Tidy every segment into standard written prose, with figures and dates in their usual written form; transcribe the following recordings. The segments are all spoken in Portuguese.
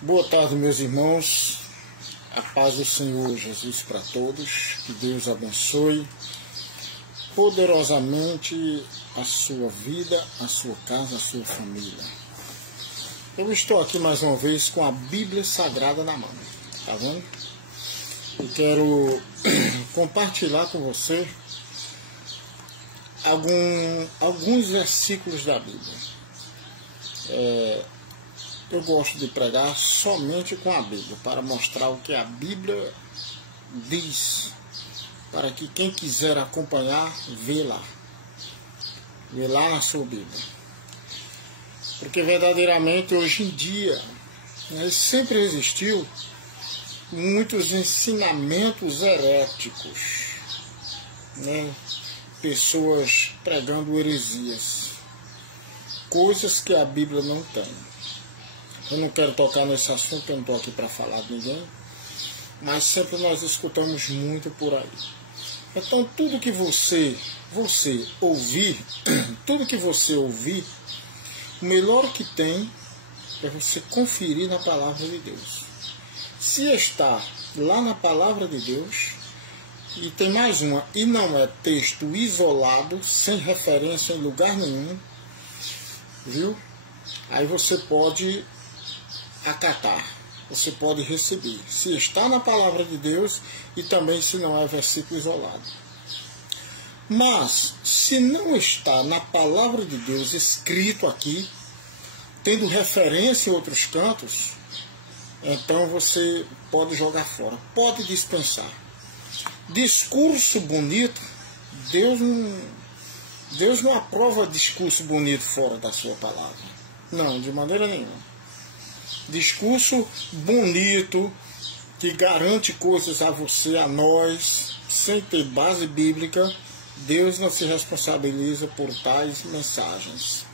Boa tarde, meus irmãos. A paz do Senhor Jesus para todos. Que Deus abençoe poderosamente a sua vida, a sua casa, a sua família. Eu estou aqui mais uma vez com a Bíblia Sagrada na mão. Tá vendo? Eu quero compartilhar com você alguns versículos da Bíblia. Eu gosto de pregar somente com a Bíblia, para mostrar o que a Bíblia diz, para que quem quiser acompanhar, vê lá na sua Bíblia. Porque verdadeiramente hoje em dia, sempre existiu muitos ensinamentos heréticos, pessoas pregando heresias, coisas que a Bíblia não tem. Eu não quero tocar nesse assunto, eu não estou aqui para falar de ninguém, mas sempre nós escutamos muito por aí. Então tudo que você ouvir, o melhor que tem é você conferir na palavra de Deus. Se está lá na palavra de Deus, e tem mais uma, e não é texto isolado, sem referência em lugar nenhum, viu? Aí você pode acatar, você pode receber, se está na palavra de Deus e também se não é versículo isolado. Mas se não está na palavra de Deus escrito aqui, tendo referência em outros cantos, então você pode jogar fora, pode dispensar. Discurso bonito, Deus não aprova discurso bonito fora da sua palavra. Não, de maneira nenhuma. Discurso bonito, que garante coisas a você, a nós, sem ter base bíblica, Deus não se responsabiliza por tais mensagens.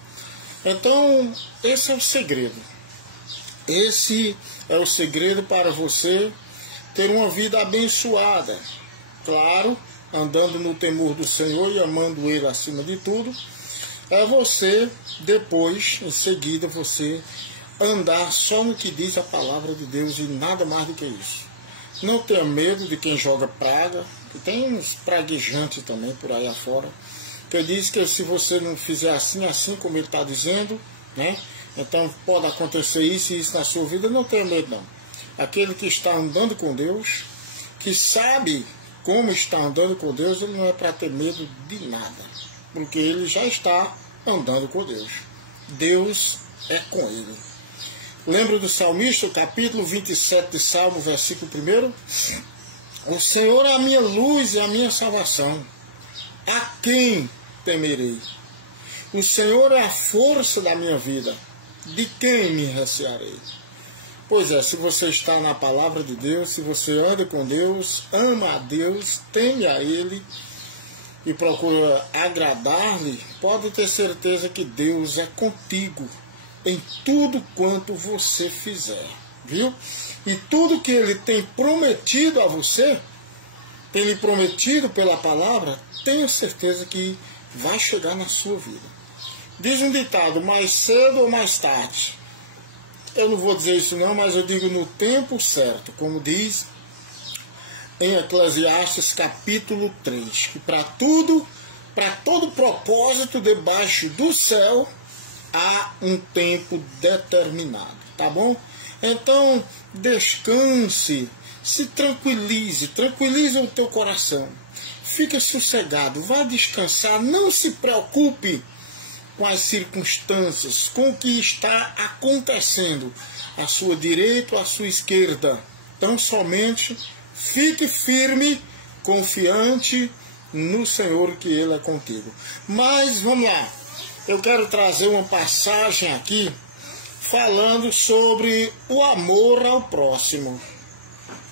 Então, esse é o segredo. Esse é o segredo para você ter uma vida abençoada. Claro, andando no temor do Senhor e amando Ele acima de tudo, é você, depois, em seguida, você andar só no que diz a palavra de Deus e nada mais do que isso. Não tenha medo de quem joga praga, que tem uns praguejantes também por aí afora, que diz que se você não fizer assim como ele está dizendo, então pode acontecer isso e isso na sua vida. Não tenha medo não. Aquele que está andando com Deus, que sabe como está andando com Deus, ele não é para ter medo de nada, porque ele já está andando com Deus. Deus é com ele. Lembra do salmista, capítulo 27 de Salmo, versículo 1? O Senhor é a minha luz e a minha salvação. A quem temerei? O Senhor é a força da minha vida. De quem me recearei? Pois é, se você está na palavra de Deus, se você anda com Deus, ama a Deus, teme a Ele e procura agradar-lhe, pode ter certeza que Deus é contigo em tudo quanto você fizer, viu? E tudo que Ele tem prometido a você, tem lhe prometido pela palavra, tenha certeza que vai chegar na sua vida. Diz um ditado, mais cedo ou mais tarde. Eu não vou dizer isso não, mas eu digo no tempo certo, como diz em Eclesiastes capítulo 3, que para todo propósito debaixo do céu, há um tempo determinado, tá bom? Então, descanse, se tranquilize o teu coração, fique sossegado, vá descansar, não se preocupe com as circunstâncias, com o que está acontecendo, à sua direita ou à sua esquerda. Então, somente fique firme, confiante no Senhor, que Ele é contigo. Mas, vamos lá. Eu quero trazer uma passagem aqui falando sobre o amor ao próximo.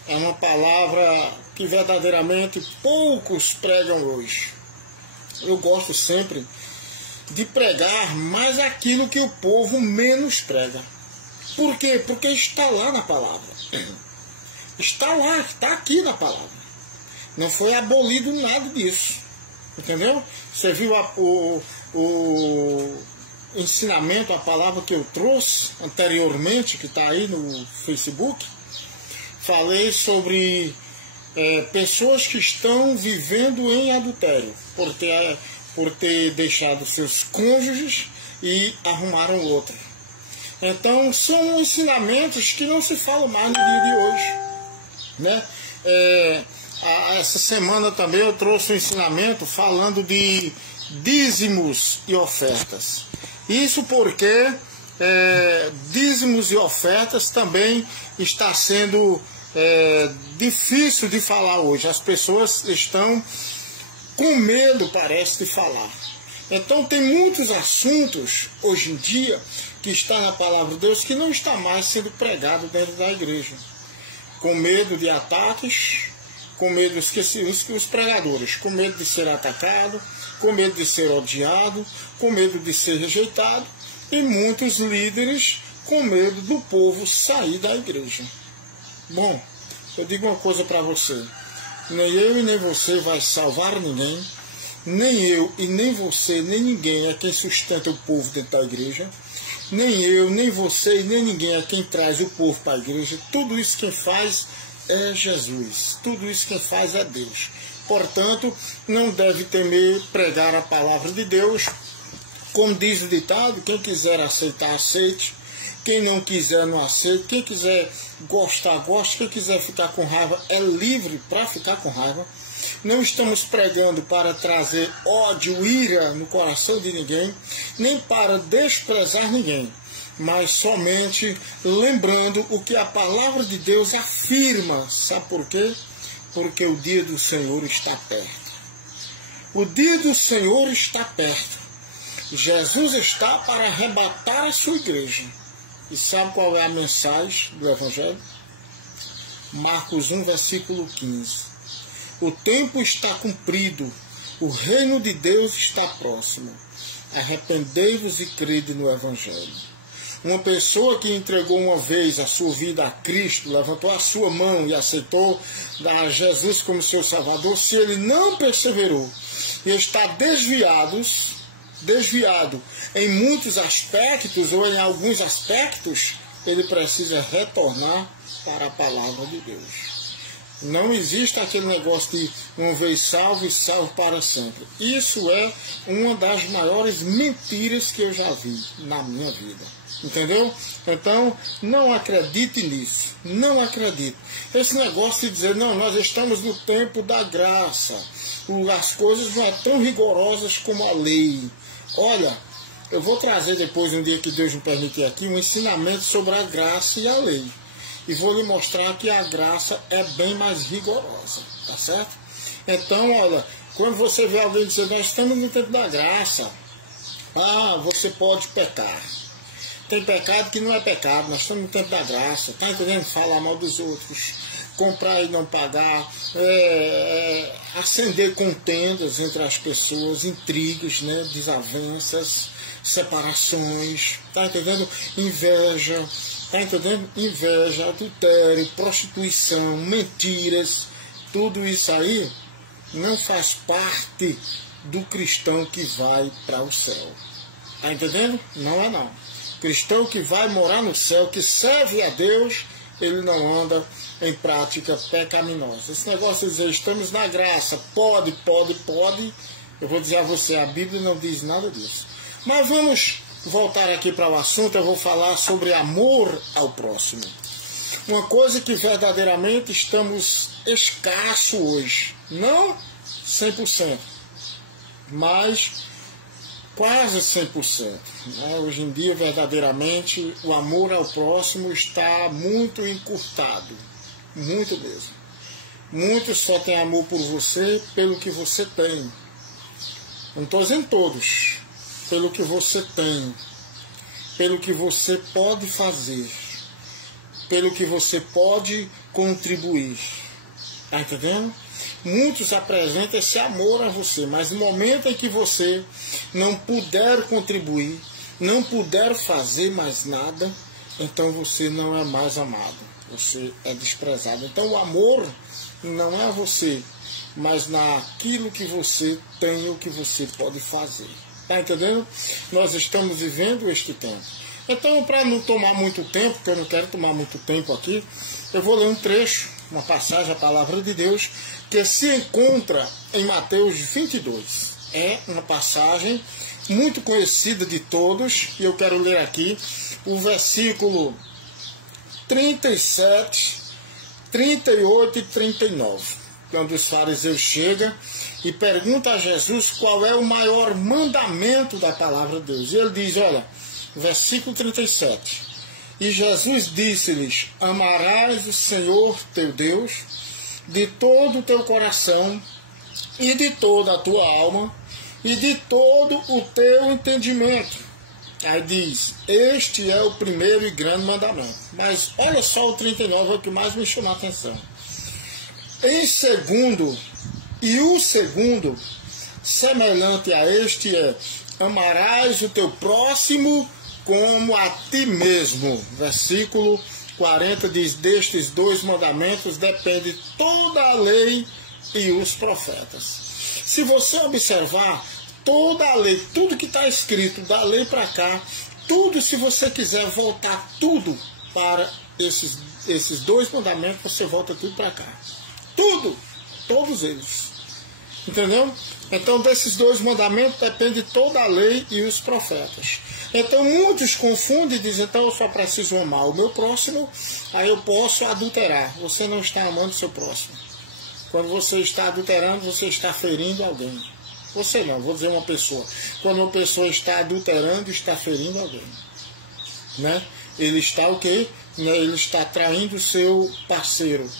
É uma palavra que verdadeiramente poucos pregam hoje. Eu gosto sempre de pregar mais aquilo que o povo menos prega. Por quê? Porque está lá na palavra. Está lá, está aqui na palavra. Não foi abolido nada disso. Entendeu? Você viu ensinamento, a palavra que eu trouxe anteriormente, que está aí no Facebook, falei sobre pessoas que estão vivendo em adultério, por ter deixado seus cônjuges e arrumaram outro. Então, são ensinamentos que não se falam mais no dia de hoje, né? Essa semana também eu trouxe um ensinamento falando de dízimos e ofertas. Isso porque dízimos e ofertas também está sendo difícil de falar hoje. As pessoas estão com medo, parece, de falar. Então tem muitos assuntos hoje em dia que está na palavra de Deus que não está mais sendo pregado dentro da igreja. Com medo de ataques, com medo os pregadores, com medo de ser atacado, com medo de ser odiado, com medo de ser rejeitado, e muitos líderes com medo do povo sair da igreja. Bom, eu digo uma coisa para você: nem eu e nem você vai salvar ninguém, nem eu e nem você, nem ninguém é quem sustenta o povo dentro da igreja, nem eu, nem você e nem ninguém é quem traz o povo para a igreja. Tudo isso quem faz é Jesus, tudo isso quem faz é Deus. Portanto, não deve temer pregar a palavra de Deus. Como diz o ditado, quem quiser aceitar, aceite. Quem não quiser, não aceite. Quem quiser gostar, goste. Quem quiser ficar com raiva, é livre para ficar com raiva. Não estamos pregando para trazer ódio, ira no coração de ninguém, nem para desprezar ninguém, mas somente lembrando o que a palavra de Deus afirma. Sabe por quê? Porque o dia do Senhor está perto. O dia do Senhor está perto. Jesus está para arrebatar a sua igreja. E sabe qual é a mensagem do Evangelho? Marcos 1, versículo 15. O tempo está cumprido, o reino de Deus está próximo. Arrependei-vos e crede no Evangelho. Uma pessoa que entregou uma vez a sua vida a Cristo, levantou a sua mão e aceitou a Jesus como seu Salvador, se ele não perseverou e está desviado em muitos aspectos ou em alguns aspectos, ele precisa retornar para a palavra de Deus. Não existe aquele negócio de uma vez salvo e salvo para sempre. Isso é uma das maiores mentiras que eu já vi na minha vida. Entendeu? Então, não acredite nisso. Não acredite. Esse negócio de dizer, não, nós estamos no tempo da graça. As coisas não são tão rigorosas como a lei. Olha, eu vou trazer depois, um dia que Deus me permitir aqui, um ensinamento sobre a graça e a lei. E vou lhe mostrar que a graça é bem mais rigorosa, tá certo? Então, olha, quando você vê alguém dizer, nós estamos no tempo da graça, você pode pecar. Tem pecado que não é pecado, nós estamos no tempo da graça, tá entendendo? Falar mal dos outros, comprar e não pagar, acender contendas entre as pessoas, intrigas, né? Desavenças, separações, tá entendendo? Inveja. Está entendendo? Inveja, adultério, prostituição, mentiras, tudo isso aí não faz parte do cristão que vai para o céu. Está entendendo? Não é não. Cristão que vai morar no céu, que serve a Deus, ele não anda em prática pecaminosa. Esse negócio de dizer, estamos na graça, pode, eu vou dizer a você, a Bíblia não diz nada disso. Mas vamos voltar aqui para o assunto. Eu vou falar sobre amor ao próximo. Uma coisa que verdadeiramente estamos escasso hoje. Não 100%, mas quase 100%. Né? Hoje em dia, verdadeiramente, o amor ao próximo está muito encurtado. Muito mesmo. Muitos só têm amor por você pelo que você tem. Não estou dizendo todos. Pelo que você tem, pelo que você pode fazer, pelo que você pode contribuir. Está entendendo? Muitos apresentam esse amor a você, mas no momento em que você não puder contribuir, não puder fazer mais nada, então você não é mais amado, você é desprezado. Então o amor não é a você, mas naquilo que você tem, o que você pode fazer. Está entendendo? Nós estamos vivendo este tempo. Então, para não tomar muito tempo, porque eu não quero tomar muito tempo aqui, eu vou ler um trecho, uma passagem, a palavra de Deus, que se encontra em Mateus 22. É uma passagem muito conhecida de todos, e eu quero ler aqui o versículo 37, 38 e 39. Quando os fariseus chegam e perguntam a Jesus qual é o maior mandamento da palavra de Deus. E ele diz, olha, versículo 37. E Jesus disse-lhes, amarás o Senhor teu Deus de todo o teu coração e de toda a tua alma e de todo o teu entendimento. Aí diz, este é o primeiro e grande mandamento. Mas olha só o 39, é o que mais me chamou a atenção. Em segundo, e o segundo, semelhante a este é, amarás o teu próximo como a ti mesmo. Versículo 40 diz, destes dois mandamentos depende toda a lei e os profetas. Se você observar, toda a lei, tudo que está escrito da lei para cá, tudo, se você quiser voltar tudo para esses dois mandamentos, você volta tudo para cá. Tudo, todos eles. Entendeu? Então, desses dois mandamentos depende toda a lei e os profetas. Então, muitos confundem e dizem, então eu só preciso amar o meu próximo, aí eu posso adulterar. Você não está amando o seu próximo. Quando você está adulterando, você está ferindo alguém. Você não, vou dizer uma pessoa. Quando uma pessoa está adulterando, está ferindo alguém. Né? Ele está o quê? Ele está traindo o seu parceiro.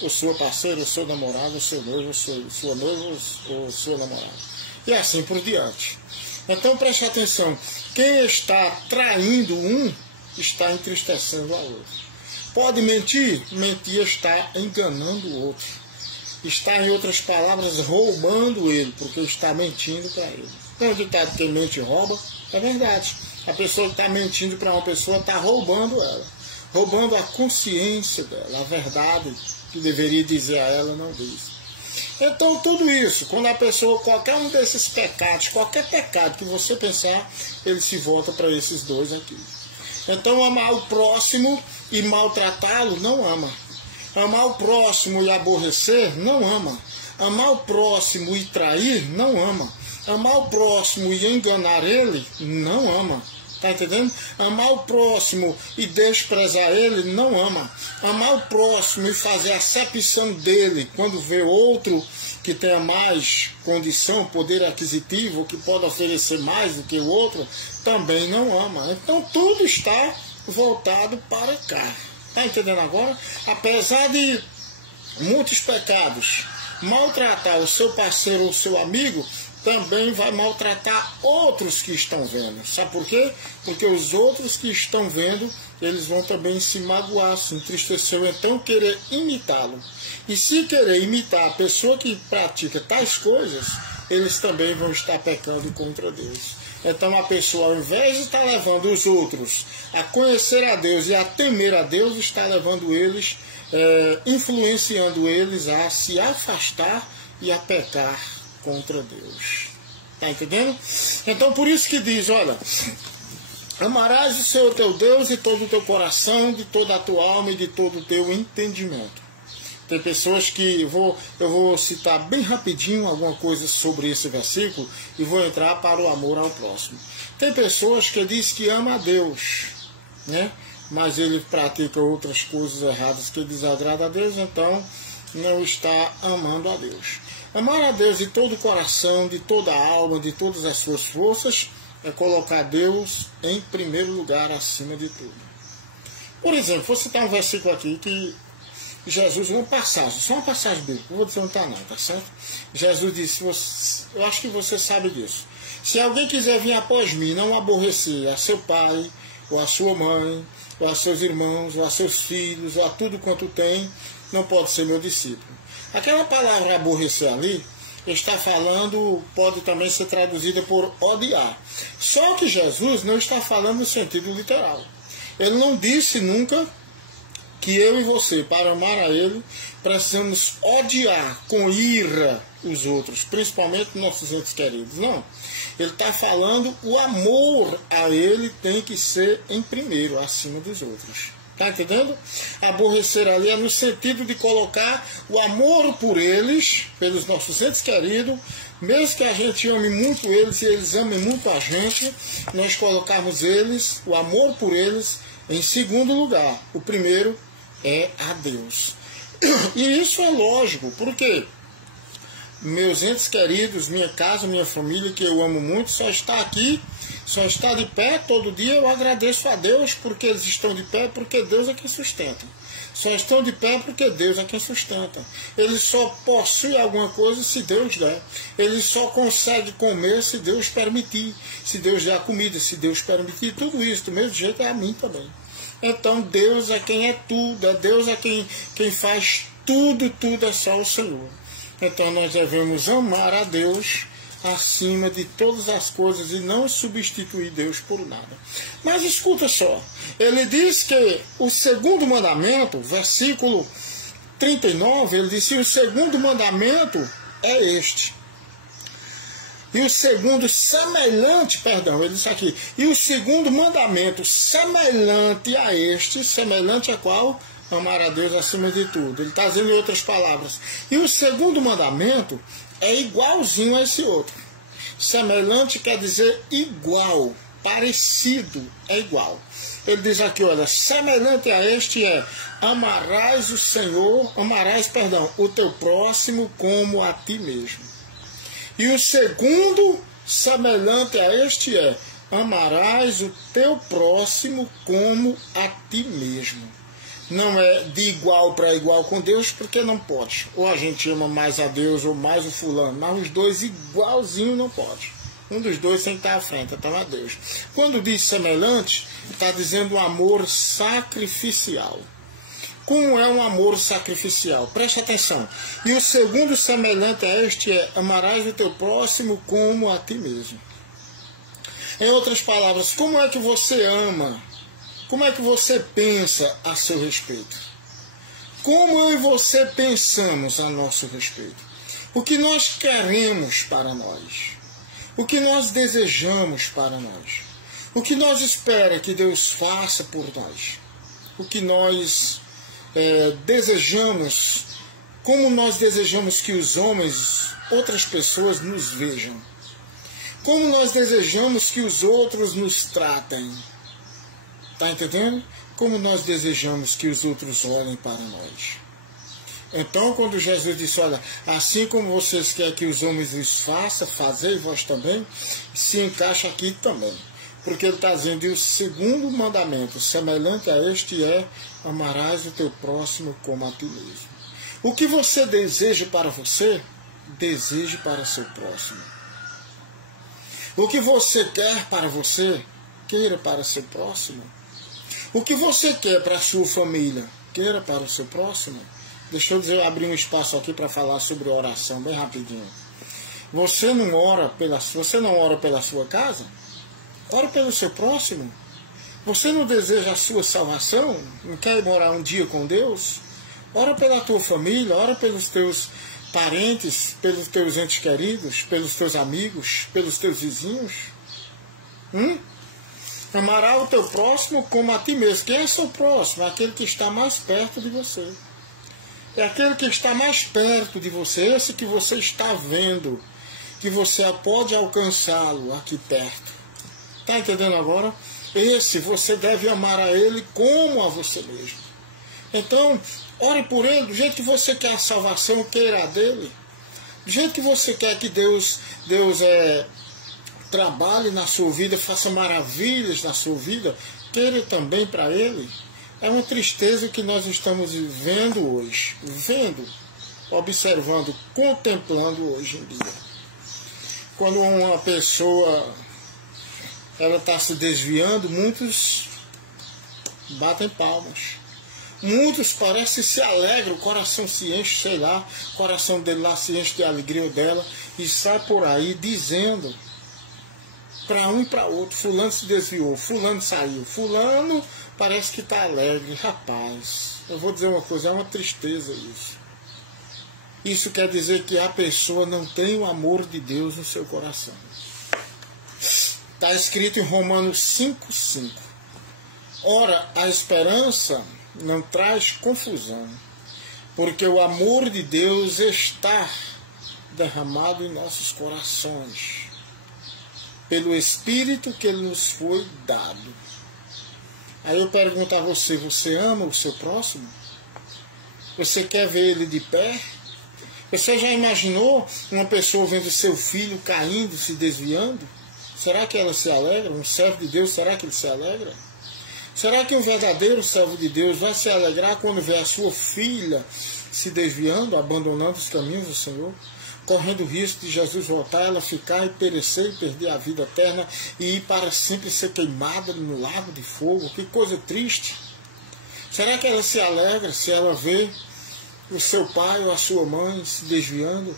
O seu parceiro, o seu namorado, o seu noivo, sua noiva, o seu namorado. E assim por diante. Então preste atenção. Quem está traindo um, está entristecendo a outro. Pode mentir? Mentir está enganando o outro. Está, em outras palavras, roubando ele, porque está mentindo para ele. Então, o ditado que mente rouba, é verdade. A pessoa que está mentindo para uma pessoa está roubando ela. Roubando a consciência dela, a verdade que deveria dizer a ela, não diz. Então, tudo isso, quando a pessoa, qualquer um desses pecados, qualquer pecado que você pensar, ele se volta para esses dois aqui. Então, amar o próximo e maltratá-lo, não ama. Amar o próximo e aborrecer, não ama. Amar o próximo e trair, não ama. Amar o próximo e enganar ele, não ama. Está entendendo? Amar o próximo e desprezar ele, não ama. Amar o próximo e fazer acepção dele quando vê outro que tenha mais condição, poder aquisitivo, que pode oferecer mais do que o outro, também não ama. Então tudo está voltado para cá. Está entendendo agora? Apesar de muitos pecados maltratar o seu parceiro ou o seu amigo, também vai maltratar outros que estão vendo. Sabe por quê? Porque os outros que estão vendo, eles vão também se magoar, se entristecer, então querer imitá-lo. E se querer imitar a pessoa que pratica tais coisas, eles também vão estar pecando contra Deus. Então a pessoa, ao invés de estar levando os outros a conhecer a Deus e a temer a Deus, está levando eles, influenciando eles a se afastar e a pecar contra Deus. Está entendendo? Então por isso que diz, olha, amarás o Senhor teu Deus de todo o teu coração, de toda a tua alma e de todo o teu entendimento. Tem pessoas que eu vou citar bem rapidinho alguma coisa sobre esse versículo e vou entrar para o amor ao próximo. Tem pessoas que dizem que ama a Deus, né? Mas ele pratica outras coisas erradas que desagradam a Deus, então não está amando a Deus. Amar a Deus de todo o coração, de toda a alma, de todas as suas forças, é colocar Deus em primeiro lugar acima de tudo. Por exemplo, vou citar um versículo aqui que Jesus, uma passagem, só uma passagem bíblica, não vou dizer onde está não, tá certo? Jesus disse, eu acho que você sabe disso. Se alguém quiser vir após mim, não aborrecer a seu pai, ou a sua mãe, ou a seus irmãos, ou a seus filhos, ou a tudo quanto tem, não pode ser meu discípulo. Aquela palavra aborrecer ali, está falando, pode também ser traduzida por odiar. Só que Jesus não está falando no sentido literal. Ele não disse nunca que eu e você, para amar a Ele, precisamos odiar com ira os outros, principalmente nossos entes queridos. Não. Ele está falando, o amor a Ele tem que ser em primeiro, acima dos outros. Está entendendo? Aborrecer ali é no sentido de colocar o amor por eles, pelos nossos entes queridos, mesmo que a gente ame muito eles e eles amem muito a gente, nós colocamos eles, o amor por eles, em segundo lugar. O primeiro é a Deus. E isso é lógico, porque meus entes queridos, minha casa, minha família, que eu amo muito, só está aqui, só está de pé todo dia. Eu agradeço a Deus porque eles estão de pé, porque Deus é quem sustenta. Só estão de pé porque Deus é quem sustenta. Eles só possuem alguma coisa se Deus der. Eles só conseguem comer se Deus permitir. Se Deus der a comida, se Deus permitir. Tudo isso, do mesmo jeito, é a mim também. Então Deus é quem é tudo. É Deus é quem faz tudo, tudo é só o Senhor. Então nós devemos amar a Deus acima de todas as coisas e não substituir Deus por nada. Mas escuta só, ele diz que o segundo mandamento, versículo 39, ele diz que o segundo mandamento é este. E o segundo semelhante, perdão, ele disse aqui, e o segundo mandamento semelhante a este, semelhante a qual? Amar a Deus acima de tudo. Ele está dizendo em outras palavras. E o segundo mandamento é igualzinho a esse outro. Semelhante quer dizer igual, parecido, é igual. Ele diz aqui, olha, semelhante a este é amarás o teu próximo como a ti mesmo. E o segundo semelhante a este é amarás o teu próximo como a ti mesmo. Não é de igual para igual com Deus, porque não pode. Ou a gente ama mais a Deus ou mais o fulano, mas os dois igualzinho não pode. Um dos dois tem que estar à frente, então a Deus. Quando diz semelhante, está dizendo um amor sacrificial. Como é um amor sacrificial? Preste atenção. E o segundo semelhante a este é amarás o teu próximo como a ti mesmo. Em outras palavras, como é que você ama? Como é que você pensa a seu respeito? Como eu e você pensamos a nosso respeito? O que nós queremos para nós? O que nós desejamos para nós? O que nós esperamos que Deus faça por nós? O que nós desejamos? Como nós desejamos que os homens, outras pessoas nos vejam? Como nós desejamos que os outros nos tratem? Está entendendo? Como nós desejamos que os outros olhem para nós. Então, quando Jesus disse, olha, assim como vocês querem que os homens os façam, fazei vós também, se encaixa aqui também. Porque ele está dizendo, e o segundo mandamento, semelhante a este é, amarás o teu próximo como a ti mesmo. O que você deseja para você, deseje para seu próximo. O que você quer para você, queira para seu próximo. O que você quer para a sua família, queira para o seu próximo. Deixa eu abrir um espaço aqui para falar sobre oração, bem rapidinho. Você não ora pela sua casa? Ora pelo seu próximo. Você não deseja a sua salvação? Não quer morar um dia com Deus? Ora pela tua família, ora pelos teus parentes, pelos teus entes queridos, pelos teus amigos, pelos teus vizinhos. Amará o teu próximo como a ti mesmo. Quem é seu próximo? É aquele que está mais perto de você. É aquele que está mais perto de você. Esse que você está vendo. Que você pode alcançá-lo aqui perto. Está entendendo agora? Esse você deve amar a ele como a você mesmo. Então, ore por ele do jeito que você quer a salvação, queira a dele. Do jeito que você quer que Deus trabalhe na sua vida, faça maravilhas na sua vida, queira também para ele. É uma tristeza que nós estamos vivendo hoje, observando, contemplando hoje em dia. Quando uma pessoa ela está se desviando, muitos batem palmas. Muitos parecem se alegram, o coração se enche, sei lá, o coração dele lá se enche de alegria dela e sai por aí dizendo para um e para outro, fulano se desviou, fulano saiu, fulano parece que está alegre. Rapaz, eu vou dizer uma coisa, é uma tristeza isso. Isso quer dizer que a pessoa não tem o amor de Deus no seu coração. Está escrito em Romanos 5,5. Ora, a esperança não traz confusão, porque o amor de Deus está derramado em nossos corações, pelo Espírito que nos foi dado. Aí eu pergunto a você, você ama o seu próximo? Você quer ver ele de pé? Você já imaginou uma pessoa vendo seu filho caindo, se desviando? Será que ela se alegra? Um servo de Deus, será que ele se alegra? Será que um verdadeiro servo de Deus vai se alegrar quando vê a sua filha se desviando, abandonando os caminhos do Senhor, correndo o risco de Jesus voltar, ela ficar e perecer e perder a vida eterna e ir para sempre ser queimada no lago de fogo? Que coisa triste! Será que ela se alegra se ela vê o seu pai ou a sua mãe se desviando?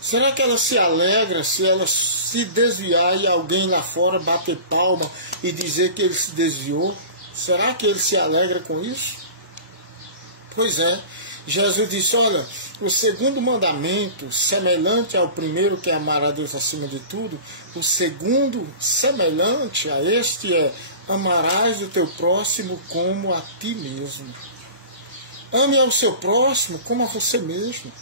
Será que ela se alegra se ela se desviar e alguém lá fora bater palma e dizer que ele se desviou? Será que ele se alegra com isso? Pois é, Jesus disse, olha, o segundo mandamento, semelhante ao primeiro, que é amar a Deus acima de tudo, o segundo, semelhante a este, é amarás o teu próximo como a ti mesmo. Ame ao seu próximo como a você mesmo.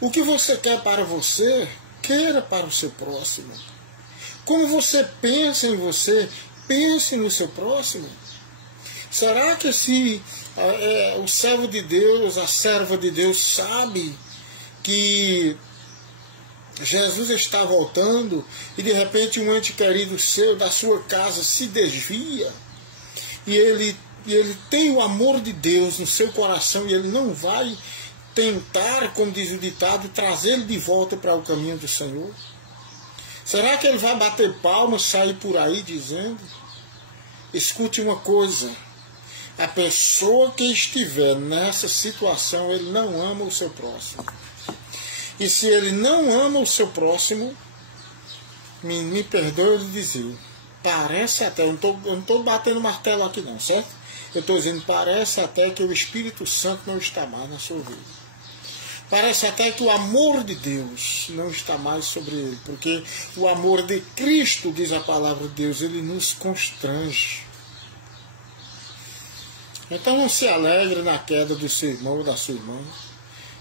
O que você quer para você, queira para o seu próximo. Como você pensa em você, pense no seu próximo. Será que se o servo de Deus, a serva de Deus sabe que Jesus está voltando e de repente um ente querido seu, da sua casa, se desvia e ele tem o amor de Deus no seu coração e ele não vai tentar, como diz o ditado, trazê-lo de volta para o caminho do Senhor? Será que ele vai bater palmas, sair por aí dizendo? Escute uma coisa, a pessoa que estiver nessa situação, ele não ama o seu próximo. E se ele não ama o seu próximo, me perdoe eu dizer, parece até, eu não estou batendo martelo aqui não, certo? Eu estou dizendo, parece até que o Espírito Santo não está mais na sua vida. Parece até que o amor de Deus não está mais sobre ele, porque o amor de Cristo, diz a palavra de Deus, ele nos constrange. Então não se alegre na queda do seu irmão ou da sua irmã.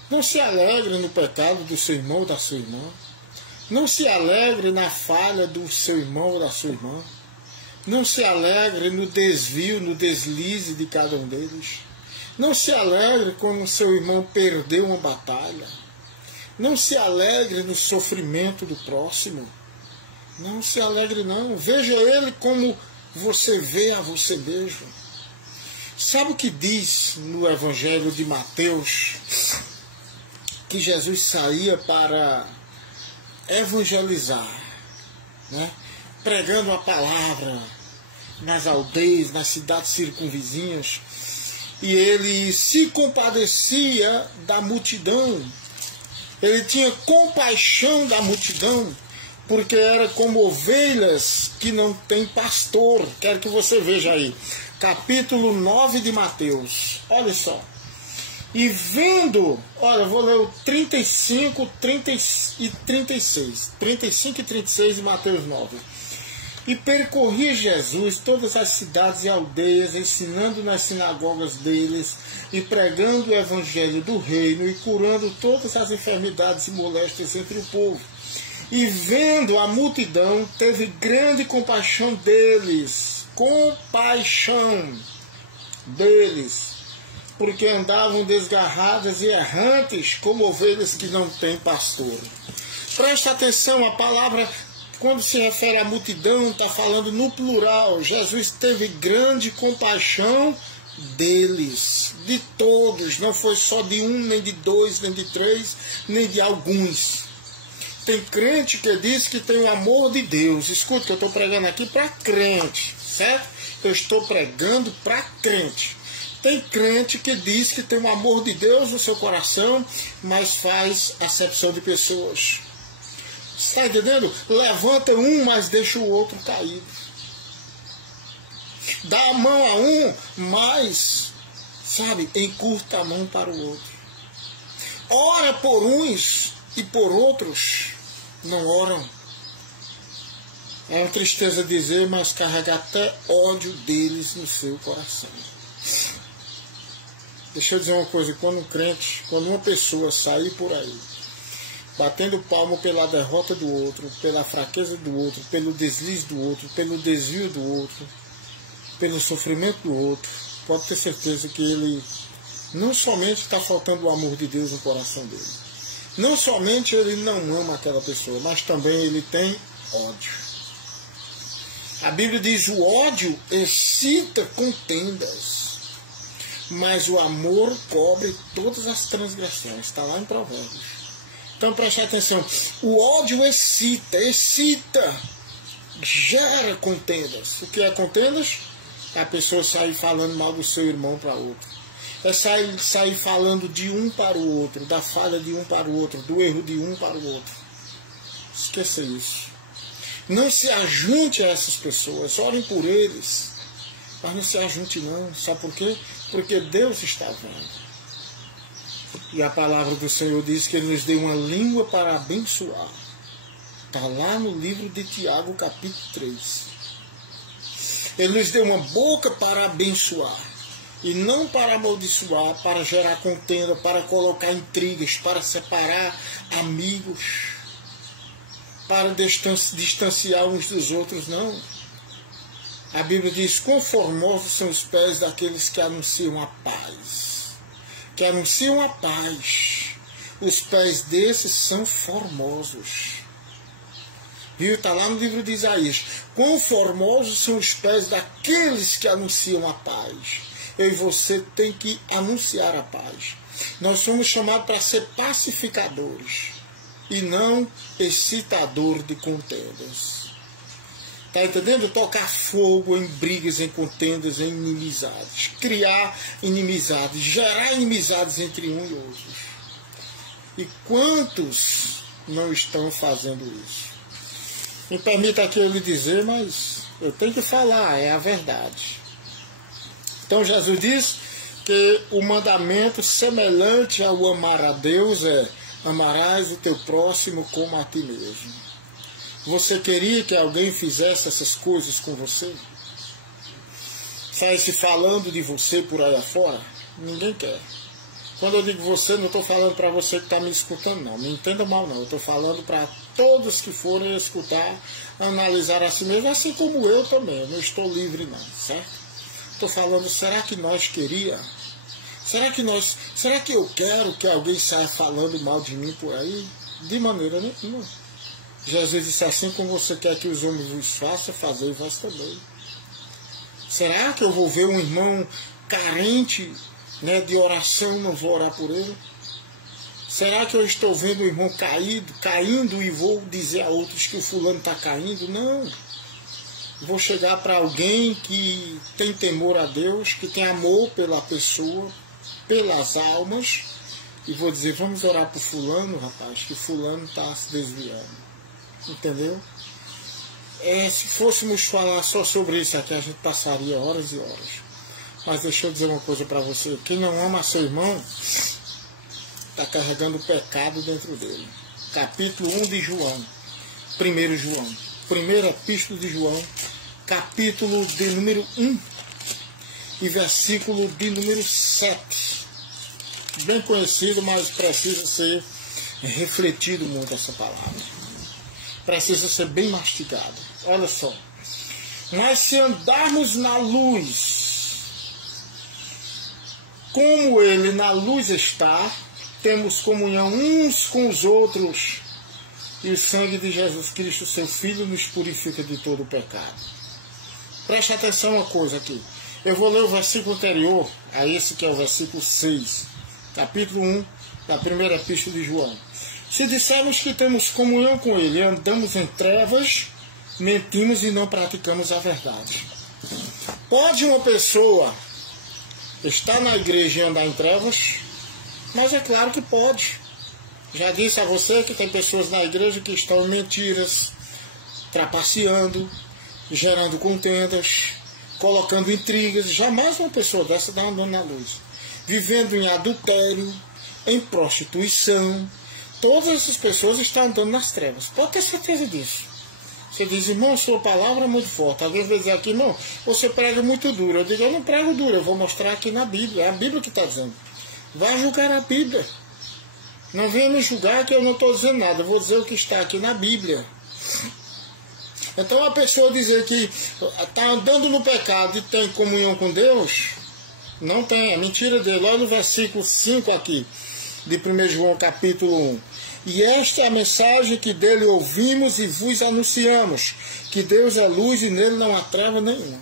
Não se alegre no pecado do seu irmão ou da sua irmã. Não se alegre na falha do seu irmão ou da sua irmã. Não se alegre no desvio, no deslize de cada um deles. Não se alegre quando o seu irmão perdeu uma batalha. Não se alegre no sofrimento do próximo. Não se alegre não. Veja ele como você vê a você mesmo. Sabe o que diz no Evangelho de Mateus? Que Jesus saía para evangelizar, né? Pregando a palavra nas aldeias, nas cidades circunvizinhas. E ele se compadecia da multidão. Ele tinha compaixão da multidão, porque era como ovelhas que não tem pastor. Quero que você veja aí. Capítulo 9 de Mateus. Olha só. E vendo, olha, eu vou ler o 35, 30 e 36. 35 e 36 de Mateus 9. E percorria Jesus todas as cidades e aldeias, ensinando nas sinagogas deles e pregando o evangelho do reino e curando todas as enfermidades e moléstias entre o povo. E vendo a multidão, teve grande compaixão deles, porque andavam desgarradas e errantes como ovelhas que não têm pastor. Presta atenção, a palavra, quando se refere à multidão, está falando no plural. Jesus teve grande compaixão deles, de todos, não foi só de um, nem de dois, nem de três, nem de alguns. Tem crente que diz que tem o amor de Deus. Escuta, que eu estou pregando aqui para crente, certo? Eu estou pregando para crente. Tem crente que diz que tem o amor de Deus no seu coração, mas faz acepção de pessoas. Está entendendo? Levanta um, mas deixa o outro caído. Dá a mão a um, mas sabe, encurta a mão para o outro. Ora por uns e por outros não oram. É uma tristeza dizer, mas carrega até ódio deles no seu coração. Deixa eu dizer uma coisa, quando uma pessoa sair por aí, batendo palmo pela derrota do outro, pela fraqueza do outro, pelo deslize do outro, pelo desvio do outro, pelo sofrimento do outro, pode ter certeza que ele não somente está faltando o amor de Deus no coração dele, não somente ele não ama aquela pessoa, mas também ele tem ódio. A Bíblia diz: o ódio excita contendas, mas o amor cobre todas as transgressões. Está lá em Provérbios. Então preste atenção. O ódio excita, gera contendas. O que é contendas? É a pessoa sair falando mal do seu irmão para outro. É sair falando de um para o outro, da falha de um para o outro, do erro de um para o outro. Esqueça isso. Não se ajunte a essas pessoas. Orem por eles. Mas não se ajunte não. Sabe por quê? Porque Deus está vendo. E a palavra do Senhor diz que Ele nos deu uma língua para abençoar. Está lá no livro de Tiago, capítulo 3. Ele nos deu uma boca para abençoar. E não para amaldiçoar, para gerar contenda, para colocar intrigas, para separar amigos, para distanciar uns dos outros, não. A Bíblia diz: quão formosos são os pés daqueles que anunciam a paz. Que anunciam a paz. Os pés desses são formosos. Viu? Está lá no livro de Isaías. Quão formosos são os pés daqueles que anunciam a paz. Eu e você tem que anunciar a paz. Nós somos chamados para ser pacificadores e não excitador de contendas. Está entendendo? Tocar fogo em brigas, em contendas, em inimizades. Criar inimizades, gerar inimizades entre um e outros. E quantos não estão fazendo isso? Me permita aqui eu lhe dizer, mas eu tenho que falar, é a verdade. Então Jesus diz que o mandamento semelhante ao amar a Deus é: amarás o teu próximo como a ti mesmo. Você queria que alguém fizesse essas coisas com você? Saísse falando de você por aí afora? Ninguém quer. Quando eu digo você, não estou falando para você que está me escutando, não. Me entenda mal, não. Eu estou falando para todos que forem escutar, analisar a si mesmo, assim como eu também. Eu não estou livre, não, certo? Estou falando, será que nós queríamos? Será que eu quero que alguém saia falando mal de mim por aí? De maneira nenhuma. Jesus disse: assim como você quer que os homens vos façam, fazei vós também. Será que eu vou ver um irmão carente, né, de oração, não vou orar por ele? Será que eu estou vendo o irmão caindo e vou dizer a outros que o fulano está caindo? Não. Vou chegar para alguém que tem temor a Deus, que tem amor pela pessoa, pelas almas, e vou dizer: vamos orar por fulano, rapaz, que fulano está se desviando. Entendeu? Se fôssemos falar só sobre isso aqui, a gente passaria horas e horas. Mas deixa eu dizer uma coisa para você: quem não ama seu irmão está carregando o pecado dentro dele. Capítulo 1 de João, 1 João, primeira epístola de João, capítulo de número 1 e versículo de número 7. Bem conhecido, mas precisa ser refletido muito essa palavra. Precisa ser bem mastigado. Olha só. Mas se andarmos na luz, como Ele na luz está, temos comunhão uns com os outros, e o sangue de Jesus Cristo, seu Filho, nos purifica de todo o pecado. Preste atenção uma coisa aqui. Eu vou ler o versículo anterior a esse, que é o versículo 6, capítulo 1 da primeira epístola de João. Se dissermos que temos comunhão com Ele e andamos em trevas, mentimos e não praticamos a verdade. Pode uma pessoa estar na igreja e andar em trevas? Mas é claro que pode. Já disse a você que tem pessoas na igreja que estão em mentiras, trapaceando, gerando contendas, colocando intrigas. Jamais uma pessoa dessa está andando na luz. vivendo em adultério, em prostituição. Todas essas pessoas estão andando nas trevas. Pode ter certeza disso. Você diz, irmão, sua palavra é muito forte. Alguém vai dizer aqui, irmão, você prega muito duro. Eu digo, eu não prego duro, eu vou mostrar aqui na Bíblia. É a Bíblia que está dizendo. Vai julgar a Bíblia. Não venha me julgar que eu não estou dizendo nada. Eu vou dizer o que está aqui na Bíblia. Então a pessoa dizer que está andando no pecado e tem comunhão com Deus, não tem, é mentira dele. Olha no versículo 5 aqui, de 1 João capítulo 1. E esta é a mensagem que dele ouvimos e vos anunciamos, que Deus é luz e nele não há treva nenhuma.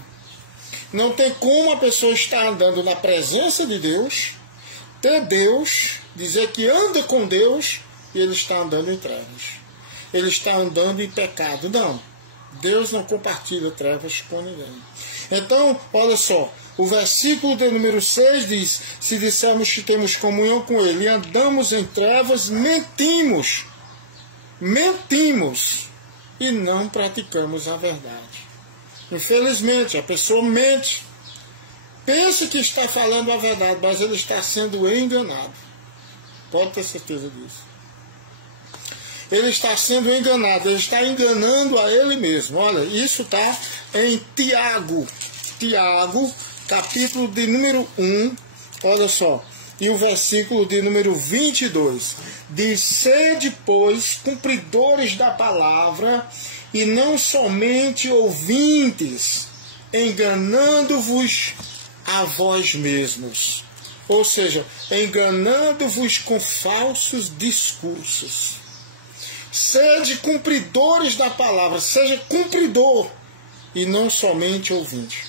Não tem como a pessoa estar andando na presença de Deus, ter Deus, dizer que anda com Deus, e ele está andando em trevas. Ele está andando em pecado. Não, Deus não compartilha trevas com ninguém. Então, olha só, o versículo de número 6 diz, se dissermos que temos comunhão com Ele e andamos em trevas, mentimos e não praticamos a verdade. Infelizmente, a pessoa mente, pensa que está falando a verdade, mas ele está sendo enganado. Pode ter certeza disso. Ele está sendo enganado, ele está enganando a ele mesmo. Olha, isso está em Tiago, capítulo de número 1, olha só, e o versículo de número 22, diz, sede, pois, cumpridores da palavra, e não somente ouvintes, enganando-vos a vós mesmos. Ou seja, enganando-vos com falsos discursos. Sede cumpridores da palavra, seja cumpridor e não somente ouvinte.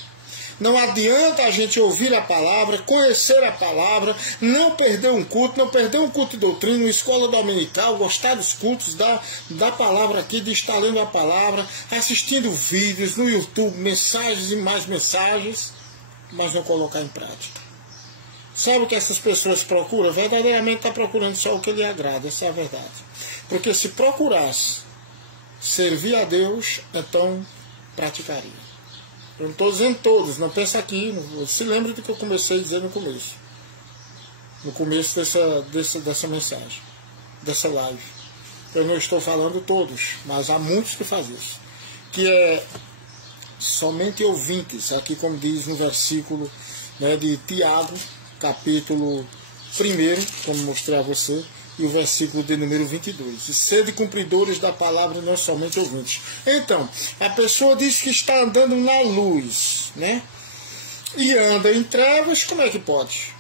Não adianta a gente ouvir a palavra, conhecer a palavra, não perder um culto de doutrina, uma escola dominical, gostar dos cultos da palavra aqui, de estar lendo a palavra, assistindo vídeos no YouTube, mensagens e mais mensagens, mas não colocar em prática. Sabe o que essas pessoas procuram? Verdadeiramente está procurando só o que lhe agrada, essa é a verdade. Porque se procurasse servir a Deus, então praticaria. Eu não estou dizendo todos, não pensa aqui, se lembra do que eu comecei a dizer no começo dessa mensagem, dessa live. Eu não estou falando todos, mas há muitos que fazem isso, que é somente ouvintes, aqui como diz no versículo, né, de Tiago, capítulo 1, como mostrei a você, e o versículo de número 22. E sede cumpridores da palavra, não somente ouvintes. Então, a pessoa diz que está andando na luz, né? E anda em trevas, como é que pode?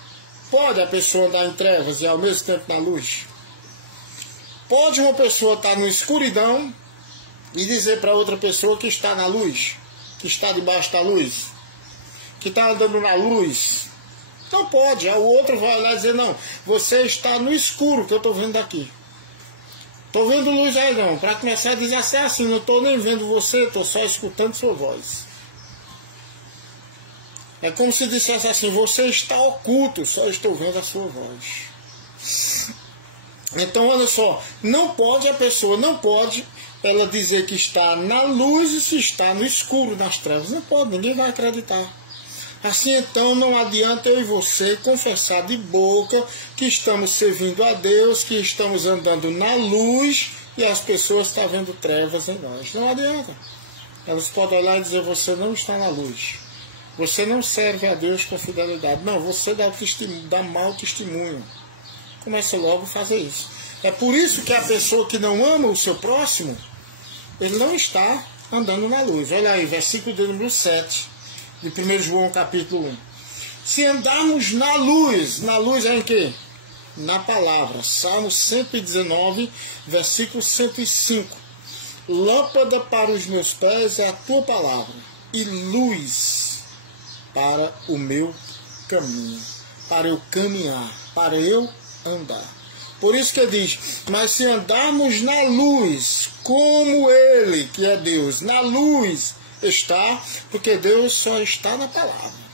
Pode a pessoa andar em trevas e ao mesmo tempo na luz? Pode uma pessoa estar na escuridão e dizer para outra pessoa que está na luz, que está debaixo da luz, que está andando na luz? Não pode, o outro vai lá e dizer, não, você está no escuro que eu estou vendo daqui. Estou vendo luz aí não. Para começar a dizer assim, não estou nem vendo você, estou só escutando sua voz. É como se dissesse assim, você está oculto, só estou vendo a sua voz. Então olha só, a pessoa não pode ela dizer que está na luz e se está no escuro, nas trevas. Não pode, ninguém vai acreditar. Assim então não adianta eu e você confessar de boca que estamos servindo a Deus, que estamos andando na luz e as pessoas estão vendo trevas em nós. Não adianta. Elas podem olhar e dizer, você não está na luz. Você não serve a Deus com fidelidade. Não, você dá mau testemunho. Comece logo a fazer isso. É por isso que a pessoa que não ama o seu próximo, ele não está andando na luz. Olha aí, versículo de número 7. De 1 João capítulo 1. Se andarmos na luz é em quê? Na palavra. Salmo 119, versículo 105. Lâmpada para os meus pés é a tua palavra, e luz para o meu caminho, para eu caminhar, para eu andar. Por isso que diz, mas se andarmos na luz, como Ele, que é Deus, na luz está, porque Deus só está na palavra.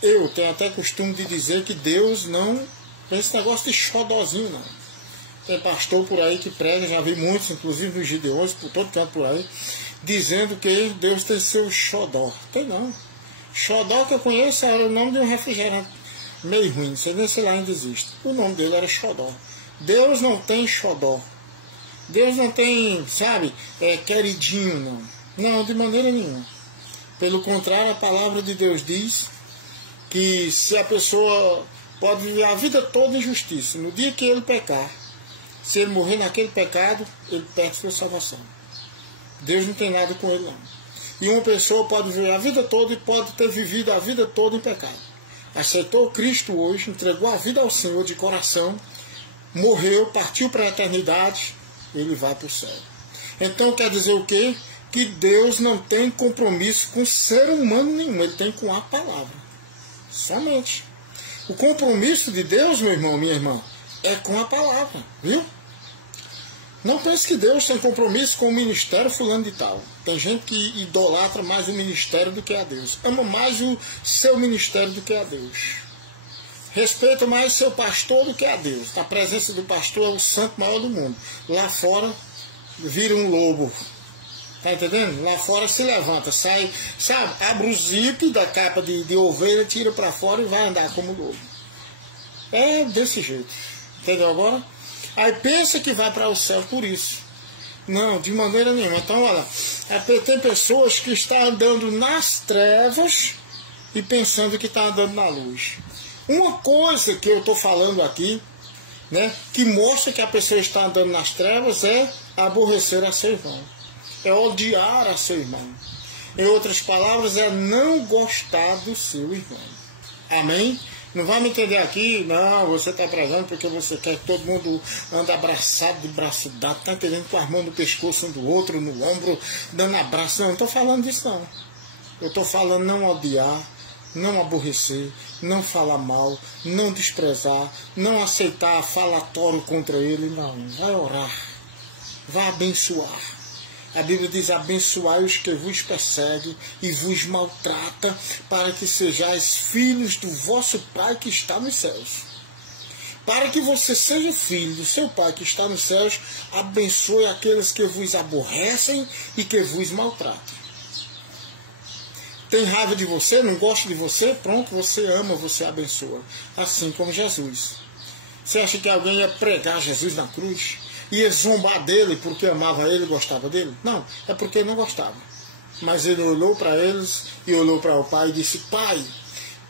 Eu tenho até costume de dizer que Deus não tem esse negócio de xodózinho, não. Tem pastor por aí que prega, já vi muitos, inclusive nos Gideões, por todo canto por aí, dizendo que Deus tem seu xodó. Tem não. Xodó que eu conheço era o nome de um refrigerante meio ruim, não sei nem se lá ainda existe. O nome dele era Xodó. Deus não tem xodó. Deus não tem, sabe, queridinho, não. Não, de maneira nenhuma. Pelo contrário, a palavra de Deus diz que se a pessoa pode viver a vida toda em justiça, no dia que ele pecar, se ele morrer naquele pecado, ele perde sua salvação. Deus não tem nada com ele, não. E uma pessoa pode viver a vida toda e pode ter vivido a vida toda em pecado. Aceitou Cristo hoje, entregou a vida ao Senhor de coração, morreu, partiu para a eternidade, ele vai para o céu. Então quer dizer o quê? Que Deus não tem compromisso com ser humano nenhum, ele tem com a palavra. Somente. O compromisso de Deus, meu irmão, minha irmã, é com a palavra, viu? Não pense que Deus tem compromisso com o ministério fulano de tal. Tem gente que idolatra mais o ministério do que a Deus. Ama mais o seu ministério do que a Deus. Respeita mais o seu pastor do que a Deus. A presença do pastor é o santo maior do mundo. Lá fora vira um lobo. Tá entendendo? Lá fora se levanta, sai, sabe? Abre o zíper da capa de ovelha, tira para fora e vai andar como lobo. É desse jeito. Entendeu agora? Aí pensa que vai para o céu por isso. Não, de maneira nenhuma. Então, olha, tem pessoas que estão andando nas trevas e pensando que está andando na luz. Uma coisa que eu estou falando aqui, né, que mostra que a pessoa está andando nas trevas é aborrecer a seu irmão. É odiar a seu irmão. Em outras palavras, é não gostar do seu irmão. Amém? Não vai me entender aqui, não, você está pregando porque você quer que todo mundo ande abraçado, de braço dado, está entendendo, com as mãos no pescoço um do outro, no ombro, dando abraço. Não, não estou falando disso não. Eu estou falando não odiar, não aborrecer, não falar mal, não desprezar, não aceitar falatório contra ele, não. Vai orar, vai abençoar. A Bíblia diz: abençoai os que vos perseguem e vos maltrata, para que sejais filhos do vosso Pai que está nos céus. Para que você seja filho do seu Pai que está nos céus, abençoe aqueles que vos aborrecem e que vos maltratam. Tem raiva de você, não gosta de você? Pronto, você ama, você abençoa. Assim como Jesus. Você acha que alguém ia pregar Jesus na cruz? Ia zombar dele porque amava ele e gostava dele? Não, é porque ele não gostava. Mas ele olhou para eles e olhou para o Pai e disse: Pai,